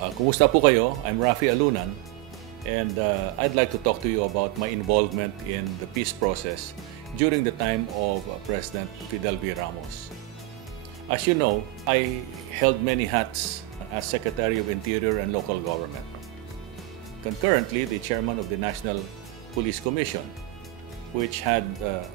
Kumusta po kayo? I'm Rafi Alunan, and I'd like to talk to you about my involvement in the peace process during the time of President Fidel V. Ramos. As you know, I held many hats as Secretary of Interior and Local Government. Concurrently, the Chairman of the National Police Commission, which had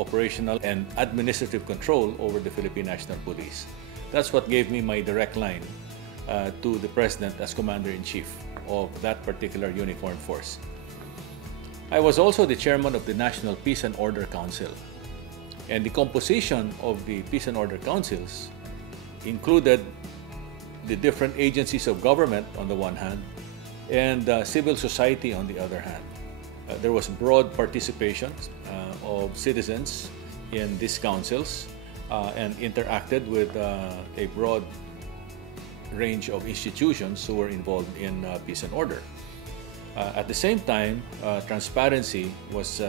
operational and administrative control over the Philippine National Police. That's what gave me my direct line to the President as Commander-in-Chief of that particular uniformed force. I was also the Chairman of the National Peace and Order Council. And the composition of the Peace and Order Councils included the different agencies of government on the one hand and civil society on the other hand. There was broad participation of citizens in these councils and interacted with a broad range of institutions who were involved in peace and order. At the same time, transparency was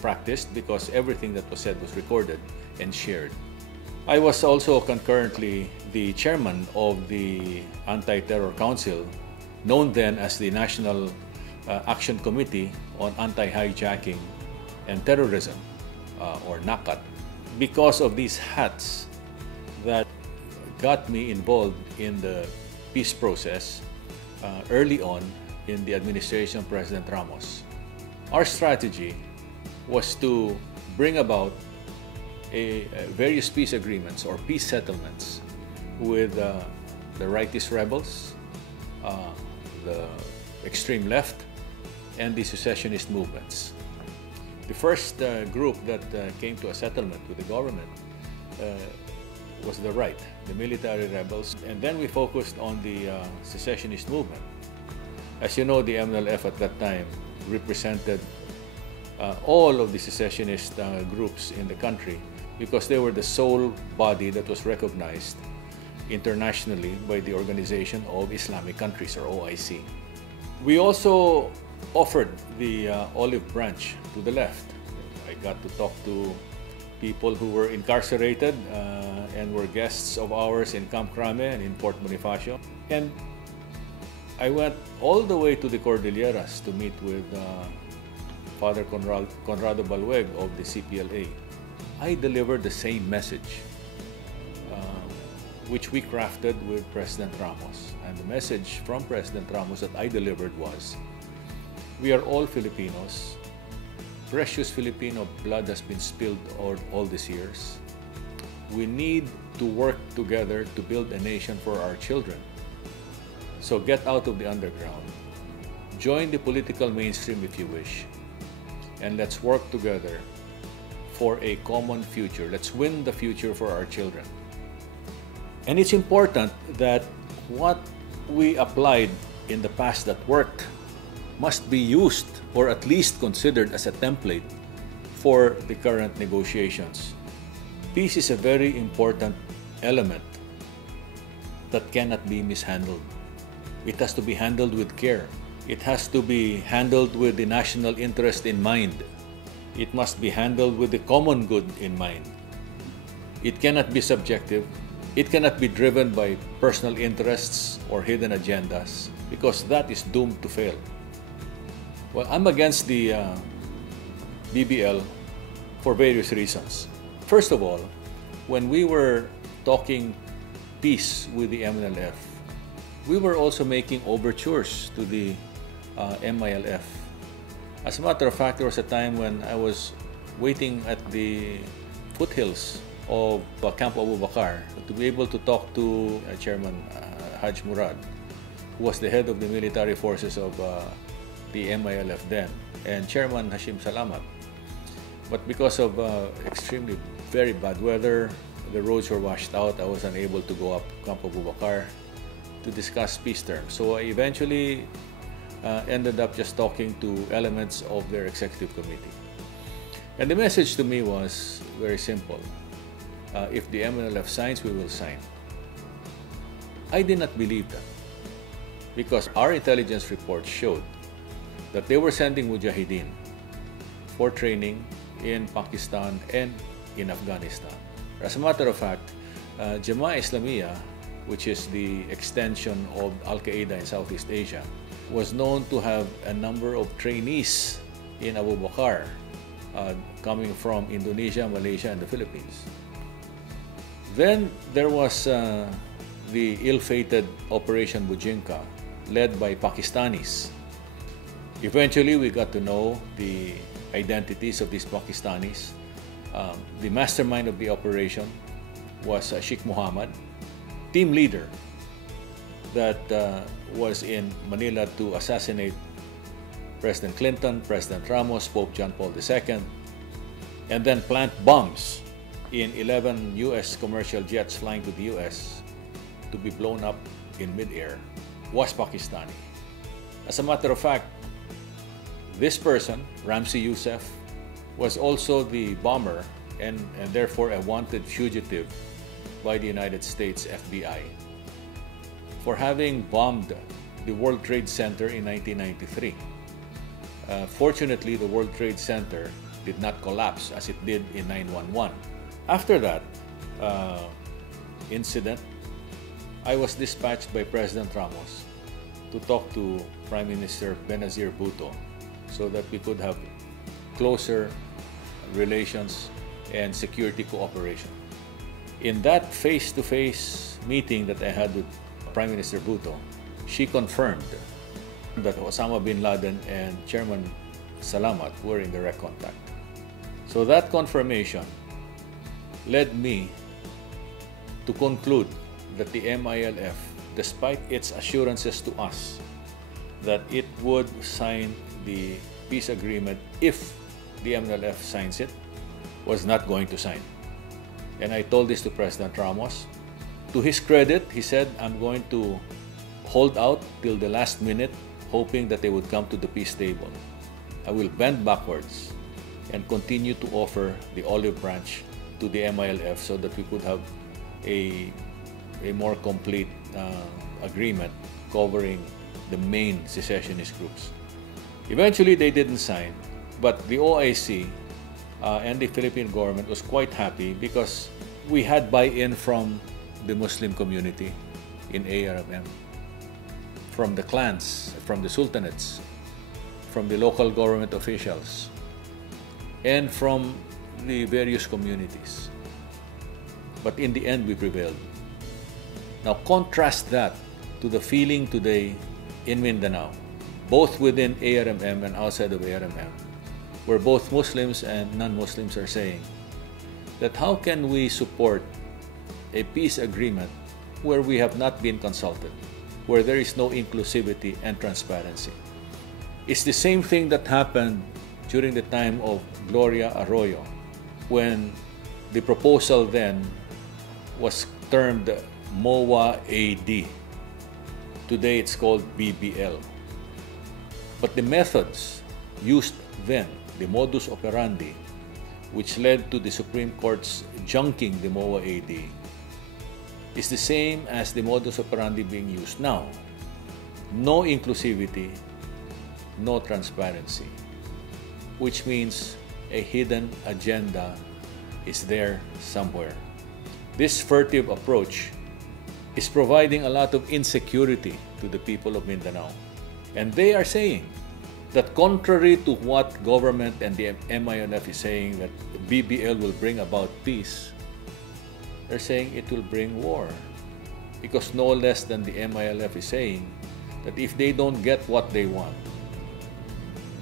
practiced because everything that was said was recorded and shared. I was also concurrently the chairman of the Anti-Terror Council, known then as the National Action Committee on Anti-Hijacking and Terrorism, or NACAT. Because of these hats that got me involved in the peace process early on in the administration of President Ramos. Our strategy was to bring about various peace agreements or peace settlements with the rightist rebels, the extreme left, and the secessionist movements. The first group that came to a settlement with the government was the right, the military rebels, and then we focused on the secessionist movement. As you know, the MILF at that time represented all of the secessionist groups in the country because they were the sole body that was recognized internationally by the Organization of Islamic Countries, or OIC. We also offered the olive branch to the left. I got to talk to people who were incarcerated and were guests of ours in Camp Crame and in Port Bonifacio. And I went all the way to the Cordilleras to meet with Father Conrado Balweg of the CPLA. I delivered the same message which we crafted with President Ramos. And the message from President Ramos that I delivered was, we are all Filipinos. Precious Filipino blood has been spilled all these years. We need to work together to build a nation for our children. So get out of the underground. Join the political mainstream if you wish. And let's work together for a common future. Let's win the future for our children. And it's important that what we applied in the past that worked must be used or at least considered as a template for the current negotiations. Peace is a very important element that cannot be mishandled. It has to be handled with care. It has to be handled with the national interest in mind. It must be handled with the common good in mind. It cannot be subjective. It cannot be driven by personal interests or hidden agendas because that is doomed to fail. Well, I'm against the BBL for various reasons. First of all, when we were talking peace with the MILF, we were also making overtures to the MILF. As a matter of fact, there was a time when I was waiting at the foothills of Camp Abu Bakar to be able to talk to Chairman Haj Murad, who was the head of the military forces of the MILF then, and Chairman Hashim Salamat. But because of extremely very bad weather, the roads were washed out. I was unable to go up Camp Abu Bakar to discuss peace terms. So I eventually ended up just talking to elements of their executive committee. And the message to me was very simple. If the MILF signs, we will sign. I did not believe that because our intelligence report showed that they were sending mujahideen for training in Pakistan and in Afghanistan. As a matter of fact, Jama'ah Islamiyah which is the extension of Al-Qaeda in Southeast Asia, was known to have a number of trainees in Abu Bakr coming from Indonesia, Malaysia, and the Philippines. Then there was the ill-fated Operation Bujinka, led by Pakistanis. Eventually, we got to know the identities of these Pakistanis. The mastermind of the operation was Sheikh Mohammed, team leader that was in Manila to assassinate President Clinton, President Ramos, Pope John Paul II, and then plant bombs in 11 U.S. commercial jets flying to the U.S. to be blown up in mid-air, was Pakistani. As a matter of fact, this person, Ramzi Youssef, was also the bomber and therefore a wanted fugitive by the United States FBI for having bombed the World Trade Center in 1993. Fortunately, the World Trade Center did not collapse as it did in 9/11. After that incident, I was dispatched by President Ramos to talk to Prime Minister Benazir Bhutto so that we could have closer relations and security cooperation. In that face-to-face meeting that I had with Prime Minister Bhutto, she confirmed that Osama bin Laden and Chairman Salamat were in direct contact. So that confirmation led me to conclude that the MILF, despite its assurances to us that it would sign the peace agreement if the MILF signs it, was not going to sign. And I told this to President Ramos. To his credit, he said, I'm going to hold out till the last minute, hoping that they would come to the peace table. I will bend backwards and continue to offer the olive branch to the MILF so that we could have a more complete agreement covering the main secessionist groups. Eventually, they didn't sign, but the OIC and the Philippine government was quite happy because we had buy-in from the Muslim community in ARMM, from the clans, from the sultanates, from the local government officials, and from the various communities. But in the end, we prevailed. Now contrast that to the feeling today in Mindanao, both within ARMM and outside of ARMM, where both Muslims and non-Muslims are saying that how can we support a peace agreement where we have not been consulted, where there is no inclusivity and transparency. It's the same thing that happened during the time of Gloria Arroyo, when the proposal then was termed MOA AD. Today it's called BBL. But the methods used then, the modus operandi, which led to the Supreme Court's junking the MOA AD, is the same as the modus operandi being used now. No inclusivity, no transparency, which means a hidden agenda is there somewhere. This furtive approach is providing a lot of insecurity to the people of Mindanao. And they are saying that contrary to what government and the MILF is saying, that BBL will bring about peace, they're saying it will bring war. Because no less than the MILF is saying that if they don't get what they want,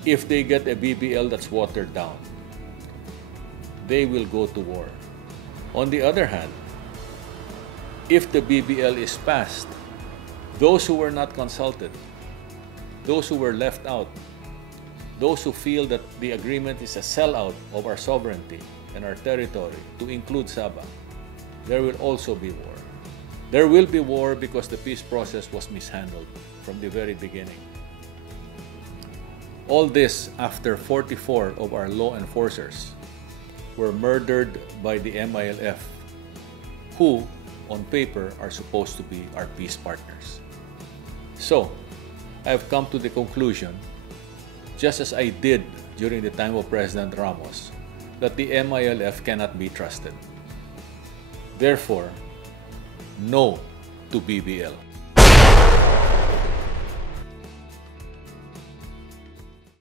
if they get a BBL that's watered down, they will go to war. On the other hand, if the BBL is passed, those who were not consulted, those who were left out, those who feel that the agreement is a sellout of our sovereignty and our territory, to include Sabah, there will also be war. There will be war because the peace process was mishandled from the very beginning. All this after 44 of our law enforcers were murdered by the MILF, who, on paper, are supposed to be our peace partners. So, I have come to the conclusion, just as I did during the time of President Ramos, that the MILF cannot be trusted. Therefore, no to BBL.